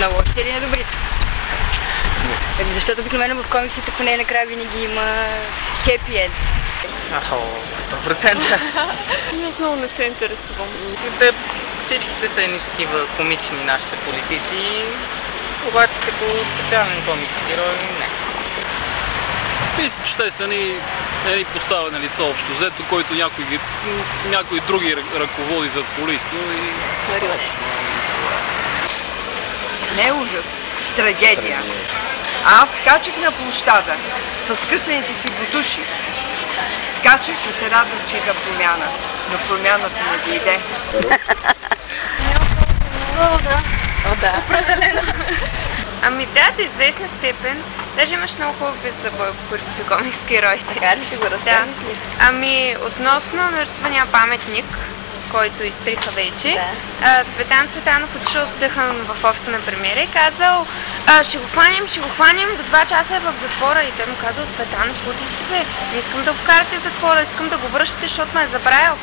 На лошите или на добрите? Защото обикновено в комиксите поне накрая винаги има хепи енд. 100%. Аз много не се интересувам. Всичките са едни такива комични нашите политици, обаче като специален комикс герой не. Мисля, че те са ни поставени лица общо взето, който някой други ръководи зад колисно и... Не е ужас, трагедия. Аз скачах на площада с късаните си бутуши. Скачах и се радвах, че има промяна, но промяната не дойде. Да. Определено. Ами да, до известна степен. Даже имаш много хубав вид за Бойко Борисов и комикс героите. Така ли ще го разтегнеш ли? Ами, относно нарисувания паметник, който изтриха вече, Цветан Цветанов отишъл задъхан в офиса на премиера и казал: ще го хванем, до 2 часа е в затвора. И той му казал: Цветанов, слуди си бе, не искам да го карате в затвора, искам да го връщате, защото ме е забравил.